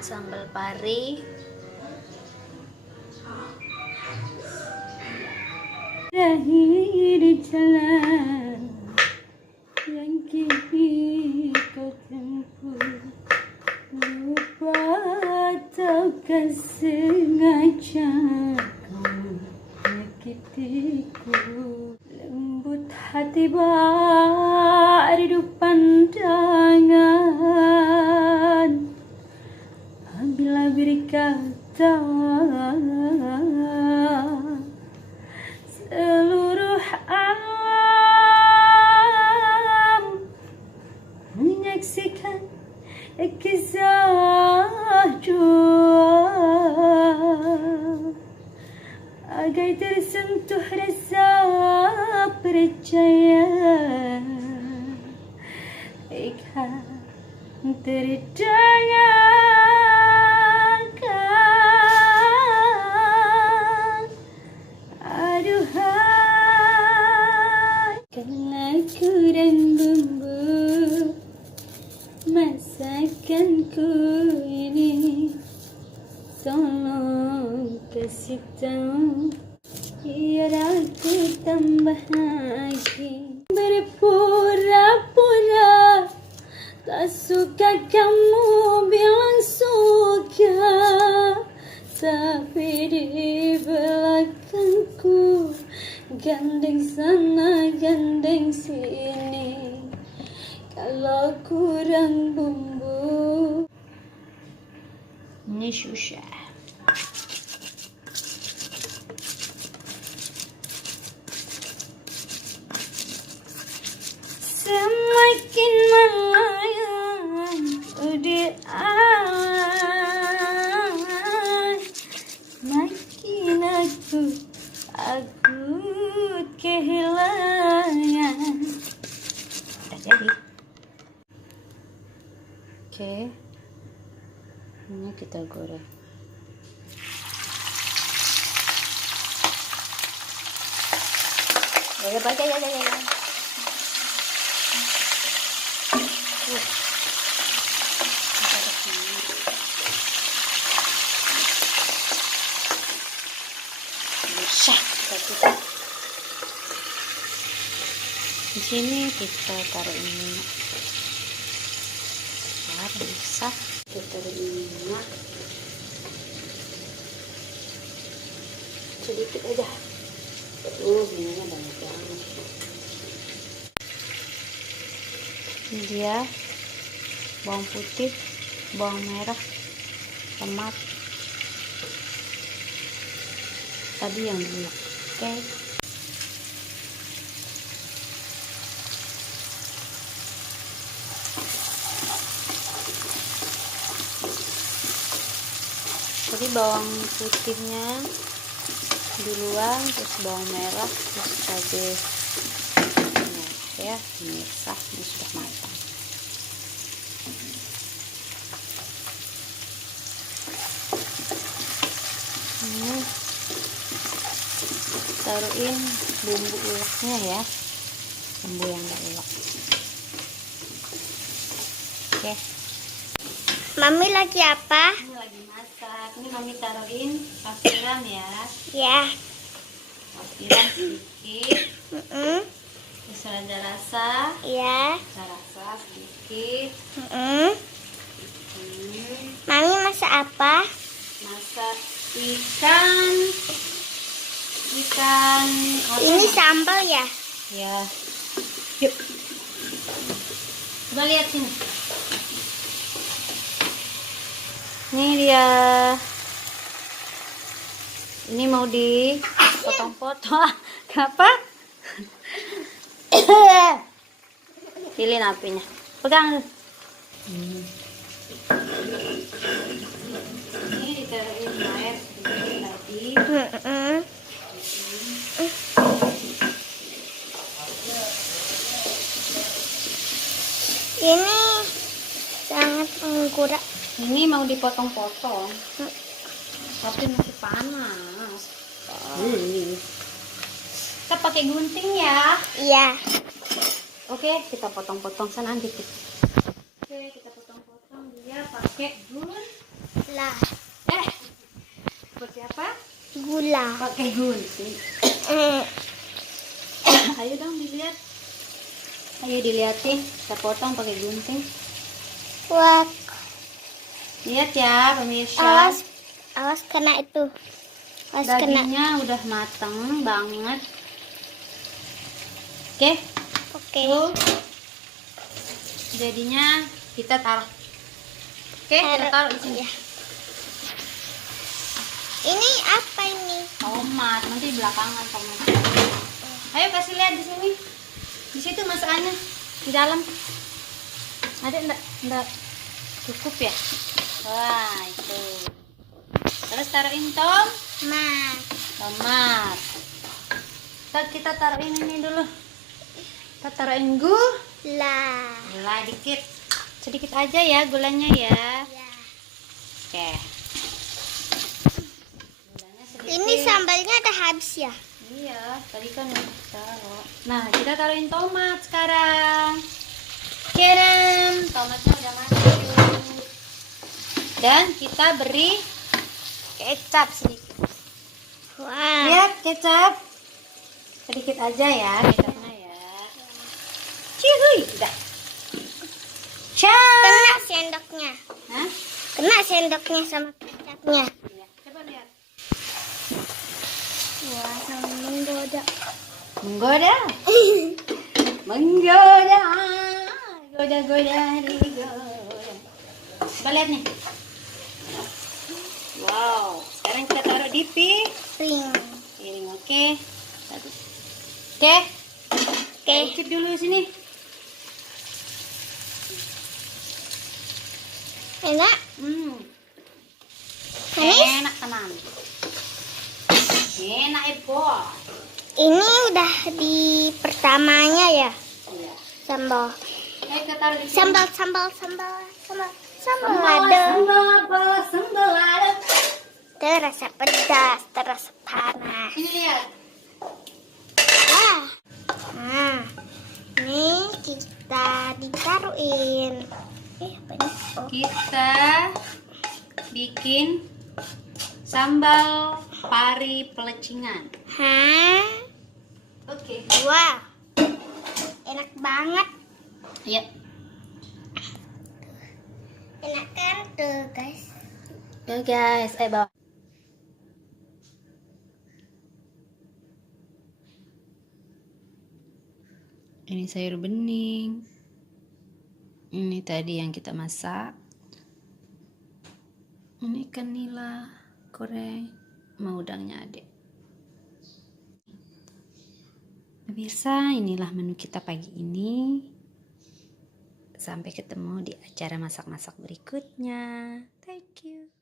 sambal pari, Lahir jalan yang kini kau tempuh, lupa ataukah sengaja kau menyakitiku. Lembut hati baru pandangan apabila berkata seluruh alam menyaksikan kisah dua, agar tersentuh rasa percaya ikan terdengarkan. Aduhai, karena kurang bumbu masakanku ini, tolong kasih tahu biar aku tambah lagi. Berpura-pura tak suka, kamu bilang suka, tapi di belakangku gandeng sana gandeng sini. Kalau kurang bumbu ini susah. Semakin melayang di awan, makin aku kehilangan. Udah jadi. Oke, ini kita goreng. Ya, pakai ya. Di sini kita taruh minyak. Bisa kita taruh minyak sedikit aja. Minyaknya banyak banget. Ini dia bawang putih, bawang merah, tomat tadi yang dulu. Oke. Jadi bawang putihnya duluan, terus bawang merah, terus cabai. Nah, ya, ini sah, ini sudah matang. Taruhin bumbu uleknya ya, bumbu yang gak ulek. Oke. Mami lagi apa? Ini lagi masak. Ini Mami taruhin kasiran ya. Ya. Kasiran sedikit. Terus lada rasa. Ya. Lada rasa sedikit. Mami masak apa? Masak ikan. Ini sambal ya? Ya. Yuk. Coba lihat sini. Ini dia. Ini mau dipotong-potong. Kenapa? Pilih apinya. Pegang. Ini ditaruhin air tadi. Ini sangat menggoda. Ini mau dipotong-potong, tapi masih panas. Kita pakai gunting ya. Iya. Oke, kita potong-potong sana dikit. Oke, kita potong-potong dia pakai gunting. Lah, Seperti apa? gula. Pakai gunting. Ayo dong dilihat. Ayo dilihatin. Kita potong pakai gunting. Wah, Lihat ya pemirsa. awas kena itu. Awas kena. Dagingnya udah mateng banget. Oke. Oke. Tuh. Jadinya kita taruh. Oke, kita taruh di sini. Ya. Ini apa ini? Tomat, nanti belakangan tomat. Ayo kasih lihat di sini. Di situ masakannya di dalam. Ada enggak cukup ya? Wah, itu. Terus taruhin Mas. tomat. Kita taruhin ini dulu. Kita taruhin gula dikit. Sedikit aja ya gulanya ya. Ya. Oke. Gulanya sedikit. Ini sambalnya udah habis ya? Iya, tadi kan udah taruh. Nah, kita taruhin tomat sekarang. Kirim, tomatnya udah masuk. Dan kita beri kecap sedikit. Wah. Lihat kecap. Sedikit aja ya kecapnya ya. Cihuy, udah. Ciao. Kena sendoknya. Hah? Kena sendoknya sama kecapnya. Iya, coba lihat. Wah, menggoda. Menggoda. Menggoda. Goda-goda digoda. Coba lihat nih. Wow, sekarang kita taruh di Ring. piring, oke. Oke. Oke. Keep dulu sini. Enak. Manis. Enak tenan. Enak bos. Ini udah di pertamanya ya. Iya. Sambal. Ayo kita taruh di sini. Sambal lado. Sambal lado. Terasa pedas, terasa panas. Ini lihat. Wah. Nah, ini kita ditaruhin. Apa ini? Oh. Kita bikin sambal pari pelecingan. Hah? Oke. Wah. Enak banget. Iya. Enak kan tuh, guys. Yo guys, ayo bawa. Ini sayur bening. Ini tadi yang kita masak. Ini ikan nila goreng sama udangnya adek. Pemirsa, inilah menu kita pagi ini. Sampai ketemu di acara masak-masak berikutnya. Thank you.